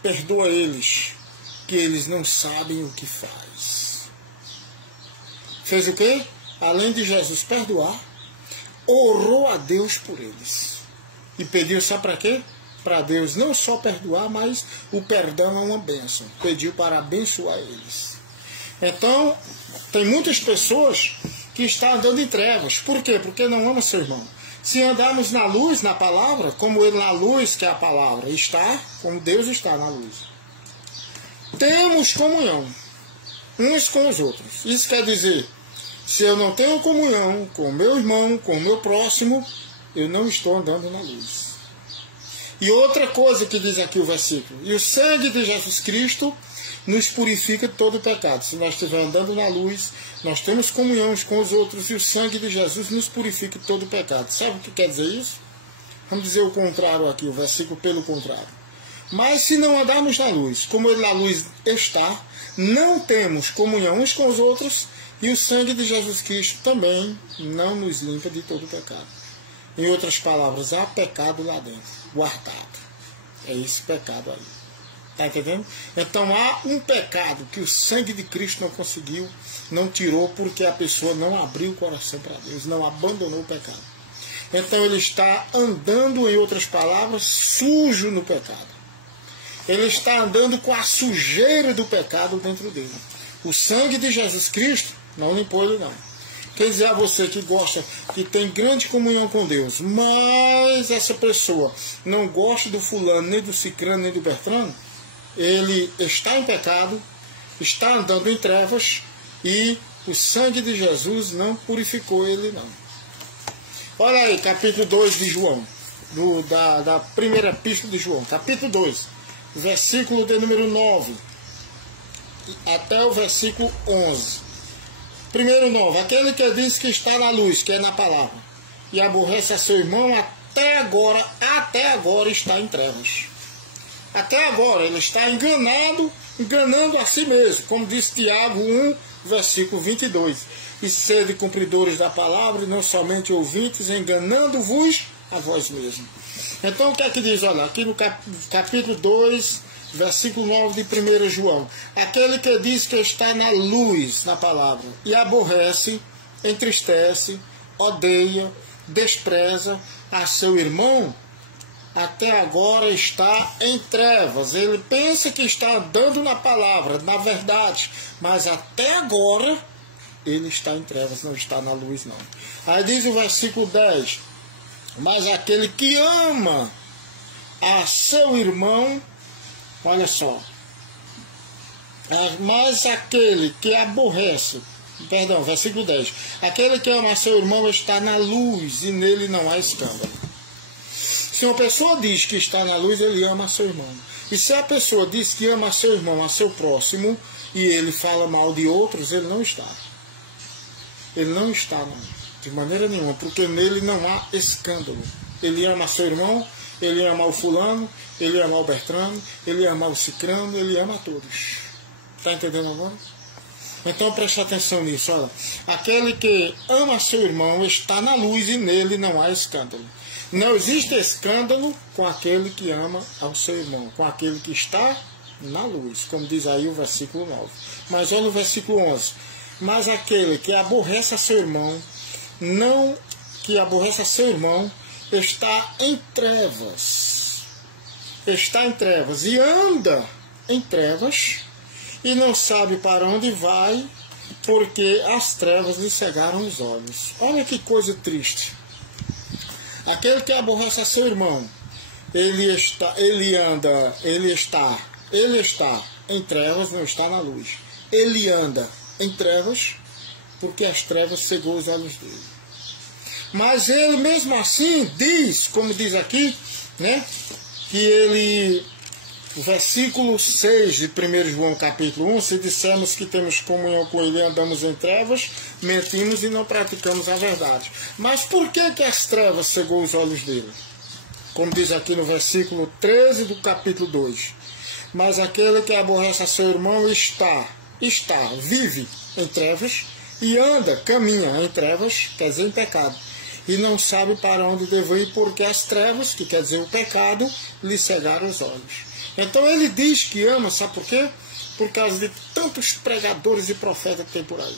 perdoa eles, que eles não sabem o que faz. Fez o quê? Além de Jesus perdoar, orou a Deus por eles. E pediu, sabe para quê? Para Deus não só perdoar, mas o perdão é uma bênção. Pediu para abençoar eles. Então, tem muitas pessoas que estão andando em trevas. Por quê? Porque não ama seu irmão. Se andarmos na luz, na palavra, como ele na luz, que é a palavra, está, como Deus está na luz, temos comunhão uns com os outros. Isso quer dizer, se eu não tenho comunhão com o meu irmão, com o meu próximo, eu não estou andando na luz. E outra coisa que diz aqui o versículo: e o sangue de Jesus Cristo nos purifica de todo pecado. Se nós estivermos andando na luz, nós temos comunhão uns com os outros, e o sangue de Jesus nos purifica de todo pecado. Sabe o que quer dizer isso? Vamos dizer o contrário aqui, o versículo pelo contrário. Mas se não andarmos na luz, como ele na luz está, não temos comunhão uns com os outros, e o sangue de Jesus Cristo também não nos limpa de todo pecado. Em outras palavras, há pecado lá dentro, guardado. É esse pecado aí. Está entendendo? Então há um pecado que o sangue de Cristo não conseguiu, não tirou, porque a pessoa não abriu o coração para Deus, não abandonou o pecado. Então ele está andando, em outras palavras, sujo no pecado. Ele está andando com a sujeira do pecado dentro dele. O sangue de Jesus Cristo não limpou ele, não. Quer dizer a você que gosta, que tem grande comunhão com Deus, mas essa pessoa não gosta do fulano, nem do cicrano, nem do bertrano, ele está em pecado, está andando em trevas, e o sangue de Jesus não purificou ele, não. Olha aí, capítulo 2 de João, da primeira epístola de João, capítulo 2, versículo de número 9, até o versículo 11. Primeiro 9, aquele que diz que está na luz, que é na palavra, e aborrece a seu irmão, até agora está em trevas. Até agora ele está enganando a si mesmo, como diz Tiago 1, versículo 22. E sede cumpridores da palavra, e não somente ouvintes, enganando-vos a vós mesmos. Então o que é que diz? Olha, aqui no capítulo 2, versículo 9 de 1 João. Aquele que diz que está na luz, na palavra, e aborrece, entristece, odeia, despreza a seu irmão, até agora está em trevas. Ele pensa que está andando na palavra, na verdade, mas até agora ele está em trevas, não está na luz não. Aí diz o versículo 10, mas aquele que ama a seu irmão, olha só, mas aquele que aborrece, perdão, versículo 10, aquele que ama a seu irmão está na luz e nele não há escândalo. Se uma pessoa diz que está na luz, ele ama a seu irmão. E se a pessoa diz que ama a seu irmão, a seu próximo, e ele fala mal de outros, ele não está. Ele não está, não. De maneira nenhuma, porque nele não há escândalo. Ele ama seu irmão, ele ama o fulano, ele ama o Bertrano, ele ama o Cicrano, ele ama a todos. Está entendendo agora? Então preste atenção nisso, olha. Aquele que ama seu irmão está na luz e nele não há escândalo. Não existe escândalo com aquele que ama ao seu irmão, com aquele que está na luz, como diz aí o versículo 9. Mas olha o versículo 11. Mas aquele que aborrece a seu irmão, está em trevas. Está em trevas e anda em trevas e não sabe para onde vai, porque as trevas lhe cegaram os olhos. Olha que coisa triste. Aquele que aborrece a seu irmão, ele está em trevas, não está na luz. Ele anda em trevas, porque as trevas cegou os olhos dele. Mas ele mesmo assim diz, como diz aqui, né, que ele, o versículo 6 de 1 João capítulo 1, se dissermos que temos comunhão com ele e andamos em trevas, mentimos e não praticamos a verdade. Mas por que as trevas cegou os olhos dele? Como diz aqui no versículo 13 do capítulo 2. Mas aquele que aborrece a seu irmão vive em trevas e caminha em trevas, quer dizer, em pecado. E não sabe para onde deve ir, porque as trevas, que quer dizer o pecado, lhe cegaram os olhos. Então ele diz que ama, sabe por quê? Por causa de tantos pregadores e profetas que tem por aí.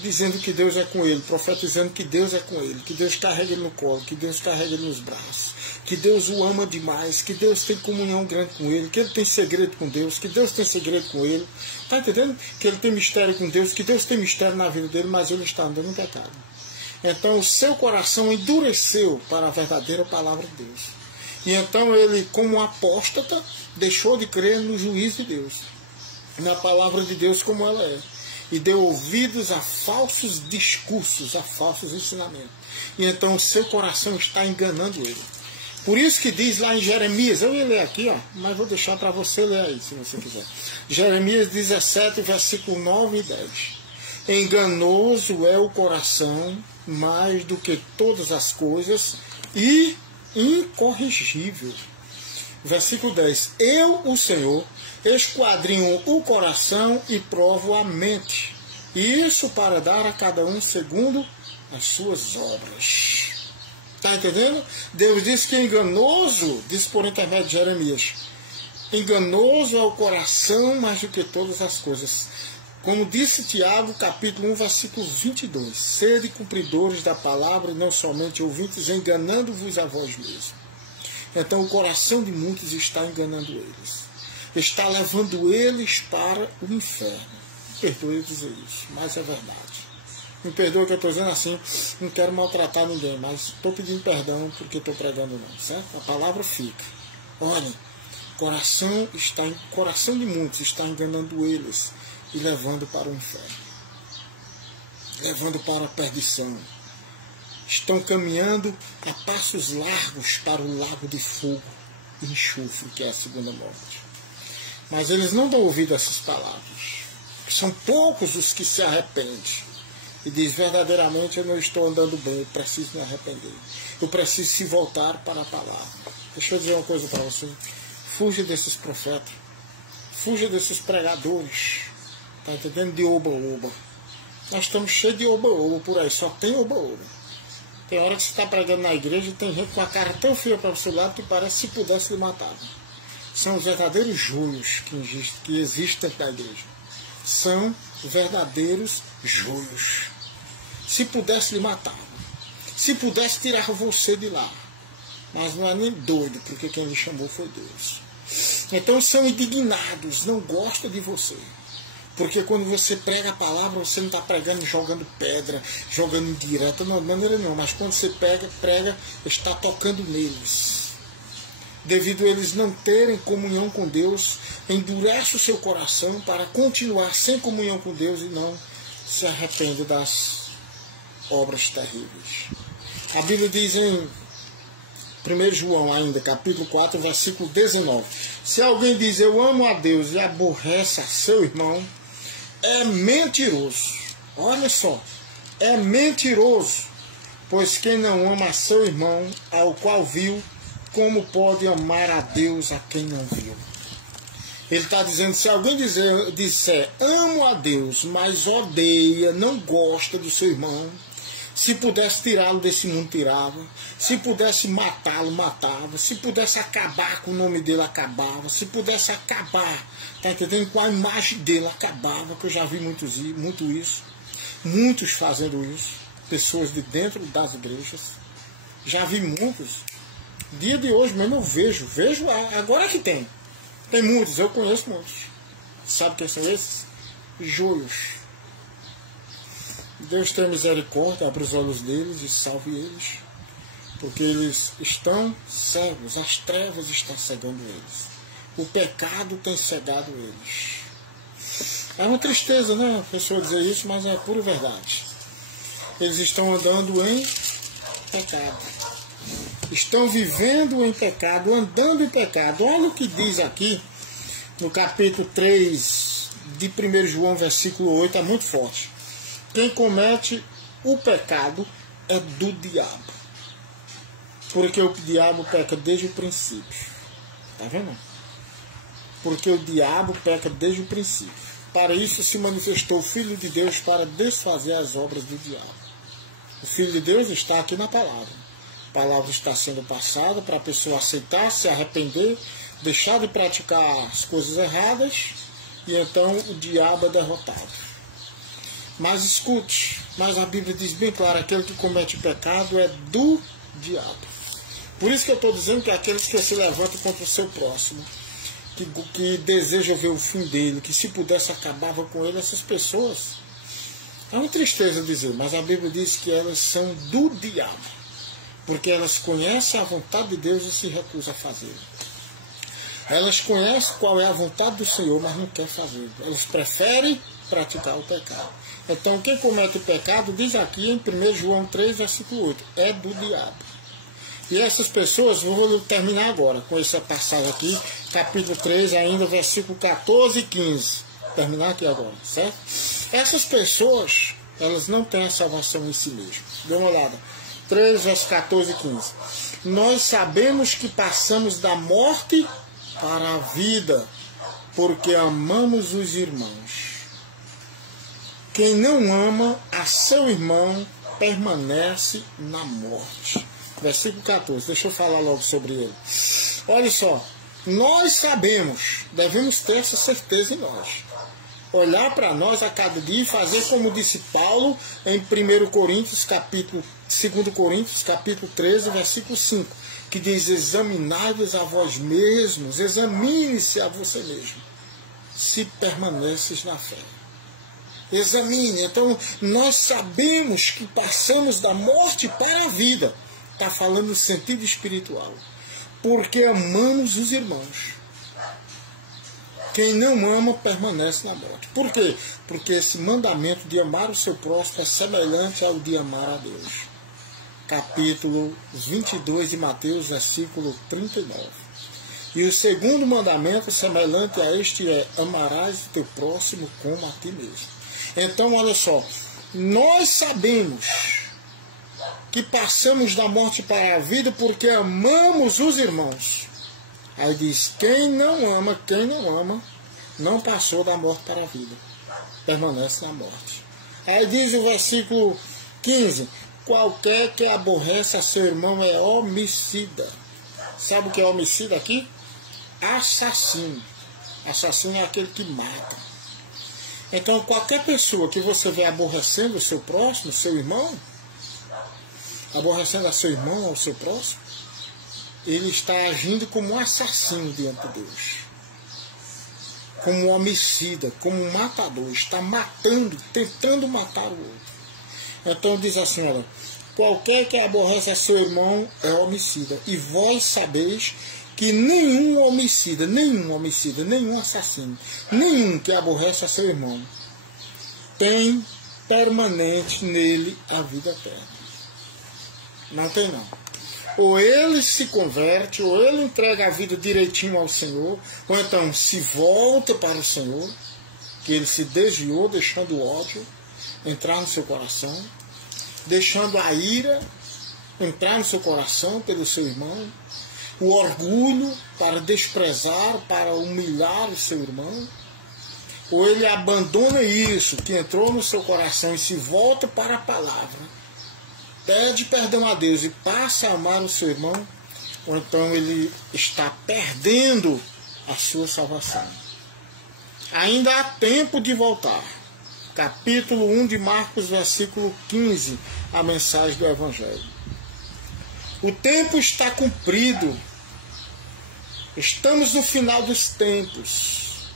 Dizendo que Deus é com ele, profetizando que Deus é com ele, que Deus carrega ele no colo, que Deus carrega ele nos braços, que Deus o ama demais, que Deus tem comunhão grande com ele, que ele tem segredo com Deus, que Deus tem segredo com ele. Está entendendo? Que ele tem mistério com Deus, que Deus tem mistério na vida dele, mas ele está andando em pecado. Então o seu coração endureceu para a verdadeira palavra de Deus. E então ele, como um apóstata, deixou de crer no juízo de Deus, na palavra de Deus como ela é. E deu ouvidos a falsos discursos, a falsos ensinamentos. E então o seu coração está enganando ele. Por isso que diz lá em Jeremias, eu ia ler aqui, mas vou deixar para você ler aí, se você quiser. Jeremias 17, versículo 9 e 10. Enganoso é o coração mais do que todas as coisas e incorrigível. Versículo 10. Eu, o Senhor, esquadrinho o coração e provo a mente. Isso para dar a cada um segundo as suas obras. Está entendendo? Deus diz que enganoso, diz por intermédio de Jeremias, enganoso é o coração mais do que todas as coisas. Como disse Tiago, capítulo 1, versículo 22. Sede cumpridores da palavra e não somente ouvintes, enganando-vos a vós mesmos. Então o coração de muitos está enganando eles. Está levando eles para o inferno. Perdoe dizer isso, mas é verdade. Me perdoa que eu estou dizendo assim, não quero maltratar ninguém, mas estou pedindo perdão porque estou pregando não, certo? A palavra fica. Olhem, coração de muitos está enganando eles e levando para o inferno, levando para a perdição. Estão caminhando a passos largos para o lago de fogo e enxofre, que é a segunda morte. Mas eles não dão ouvido a essas palavras. São poucos os que se arrependem e diz, verdadeiramente eu não estou andando bem, eu preciso me arrepender. Eu preciso se voltar para a palavra. Deixa eu dizer uma coisa para você. Fuja desses profetas. Fuja desses pregadores. Tá entendendo? De oba-oba. Nós estamos cheios de oba-oba por aí. Só tem oba-oba. Tem hora que você está pregando na igreja e tem gente com a cara tão feia para o seu lado que parece se pudesse lhe matar. São os verdadeiros joios que existem na igreja. São verdadeiros joios. Se pudesse lhe matar. Se pudesse tirar você de lá. Mas não é nem doido, porque quem lhe chamou foi Deus. Então são indignados, não gostam de você. Porque quando você prega a palavra, você não está pregando jogando pedra, jogando indireta, não, de maneira nenhuma. Mas quando você prega, está tocando neles. Devido a eles não terem comunhão com Deus, endurece o seu coração para continuar sem comunhão com Deus e não se arrepende das obras terríveis. A Bíblia diz em 1 João ainda, capítulo 4, versículo 19. Se alguém diz eu amo a Deus e aborrece a seu irmão, é mentiroso. Olha só, é mentiroso. Pois quem não ama a seu irmão, ao qual viu, como pode amar a Deus a quem não viu? Ele está dizendo, se alguém disser amo a Deus, mas odeia, não gosta do seu irmão, se pudesse tirá-lo desse mundo, tirava. Se pudesse matá-lo, matava. Se pudesse acabar com o nome dele, acabava. Se pudesse acabar, tá entendendo? Com a imagem dele, acabava. Que eu já vi muito isso. Muitos fazendo isso. Pessoas de dentro das igrejas. Já vi muitos. Dia de hoje mesmo eu vejo. Vejo agora que tem. Tem muitos, eu conheço muitos. Sabe quem são esses? Joios. Deus tenha misericórdia, abre os olhos deles e salve eles, porque eles estão cegos, as trevas estão cegando eles, o pecado tem cegado eles. É uma tristeza, né, a pessoa dizer isso, mas é pura verdade. Eles estão andando em pecado, estão vivendo em pecado, andando em pecado. Olha o que diz aqui no capítulo 3 de 1 João, versículo 8, é muito forte. Quem comete o pecado é do diabo. Porque o diabo peca desde o princípio. Está vendo? Porque o diabo peca desde o princípio. Para isso se manifestou o Filho de Deus para desfazer as obras do diabo. O Filho de Deus está aqui na palavra. A palavra está sendo passada para a pessoa aceitar, se arrepender, deixar de praticar as coisas erradas, e então o diabo é derrotado. Mas escute, mas a Bíblia diz bem claro, aquele que comete pecado é do diabo. Por isso que eu estou dizendo que aqueles que se levantam contra o seu próximo, que desejam ver o fim dele, que se pudesse acabava com ele, essas pessoas, é uma tristeza dizer, mas a Bíblia diz que elas são do diabo, porque elas conhecem a vontade de Deus e se recusam a fazer. Elas conhecem qual é a vontade do Senhor, mas não querem fazer. Elas preferem praticar o pecado. Então, quem comete o pecado, diz aqui em 1 João 3, versículo 8, é do diabo. E essas pessoas, vou terminar agora com essa passagem aqui, capítulo 3, ainda, versículo 14 e 15. Terminar aqui agora, certo? Essas pessoas, elas não têm a salvação em si mesmas. Dê uma olhada. 3, versos 14 e 15. Nós sabemos que passamos da morte para a vida, porque amamos os irmãos. Quem não ama a seu irmão permanece na morte. Versículo 14, deixa eu falar logo sobre ele. Olha só, nós sabemos, devemos ter essa certeza em nós. Olhar para nós a cada dia e fazer como disse Paulo em 2 Coríntios, capítulo 13, versículo 5, que diz, examinai-vos a vós mesmos, examine-se a você mesmo, se permaneces na fé. Examine. Então, nós sabemos que passamos da morte para a vida. Está falando no sentido espiritual. Porque amamos os irmãos. Quem não ama permanece na morte. Por quê? Porque esse mandamento de amar o seu próximo é semelhante ao de amar a Deus. Capítulo 22 de Mateus, versículo 39. E o segundo mandamento semelhante a este é: amarás o teu próximo como a ti mesmo. Então, olha só, nós sabemos que passamos da morte para a vida porque amamos os irmãos. Aí diz, quem não ama, não passou da morte para a vida. Permanece na morte. Aí diz o versículo 15, qualquer que aborrece a seu irmão é homicida. Sabe o que é homicida aqui? Assassino. Assassino é aquele que mata. Então, qualquer pessoa que você vê aborrecendo o seu próximo, seu irmão, aborrecendo a seu irmão ou seu próximo, ele está agindo como um assassino diante de Deus. Como um homicida, como um matador. Está matando, tentando matar o outro. Então diz assim, olha, qualquer que aborrece a seu irmão é homicida. E vós sabeis que nenhum homicida, nenhum assassino, nenhum que aborrece a seu irmão, tem permanente nele a vida eterna. Não tem não. Ou ele se converte, ou ele entrega a vida direitinho ao Senhor, ou então se volta para o Senhor, que ele se desviou, deixando o ódio entrar no seu coração, deixando a ira entrar no seu coração pelo seu irmão, o orgulho para desprezar, para humilhar o seu irmão, ou ele abandona isso que entrou no seu coração e se volta para a palavra, pede perdão a Deus e passa a amar o seu irmão, ou então ele está perdendo a sua salvação. Ainda há tempo de voltar. Capítulo 1 de Marcos, versículo 15, a mensagem do Evangelho. O tempo está cumprido. Estamos no final dos tempos.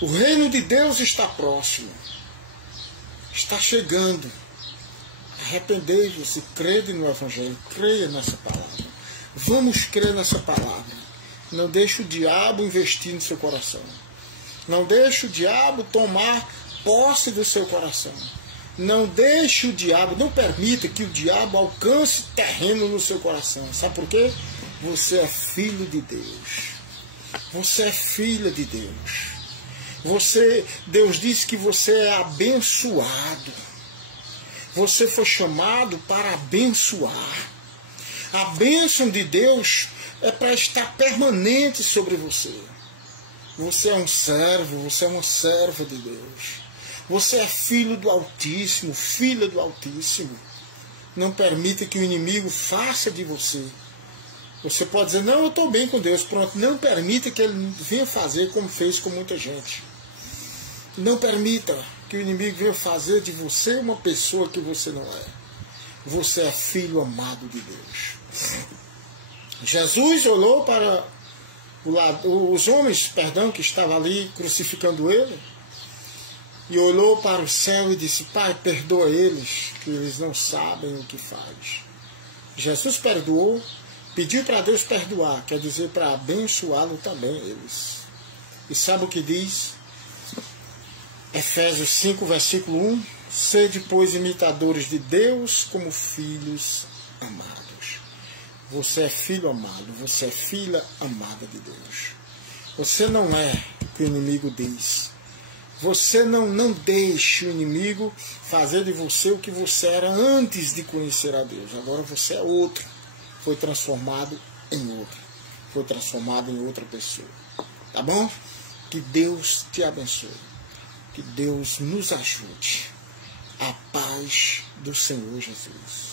O reino de Deus está próximo. Está chegando. Arrependei-vos e crede no Evangelho. Creia nessa palavra. Vamos crer nessa palavra. Não deixe o diabo investir no seu coração. Não deixe o diabo tomar posse do seu coração. Não deixe o diabo, não permita que o diabo alcance terreno no seu coração. Sabe por quê? Você é filho de Deus. Você é filha de Deus. Deus disse que você é abençoado. Você foi chamado para abençoar. A bênção de Deus é para estar permanente sobre você. Você é um servo, você é uma serva de Deus. Você é filho do Altíssimo, filha do Altíssimo. Não permita que o inimigo faça de você. Você pode dizer, não, eu estou bem com Deus. Pronto, não permita que ele venha fazer como fez com muita gente. Não permita que o inimigo venha fazer de você uma pessoa que você não é. Você é filho amado de Deus. Jesus olhou para os homens, que estavam ali crucificando ele, e olhou para o céu e disse, Pai, perdoa eles, que eles não sabem o que faz. Jesus perdoou, pediu para Deus perdoar, quer dizer, para abençoá-lo também eles. E sabe o que diz? Efésios 5, versículo 1, sede, pois, imitadores de Deus como filhos amados. Você é filho amado, você é filha amada de Deus. Você não é o que o inimigo diz. Você não deixe o inimigo fazer de você o que você era antes de conhecer a Deus. Agora você é outro. Foi transformado em outro. Foi transformado em outra pessoa. Tá bom? Que Deus te abençoe. Que Deus nos ajude. A paz do Senhor Jesus.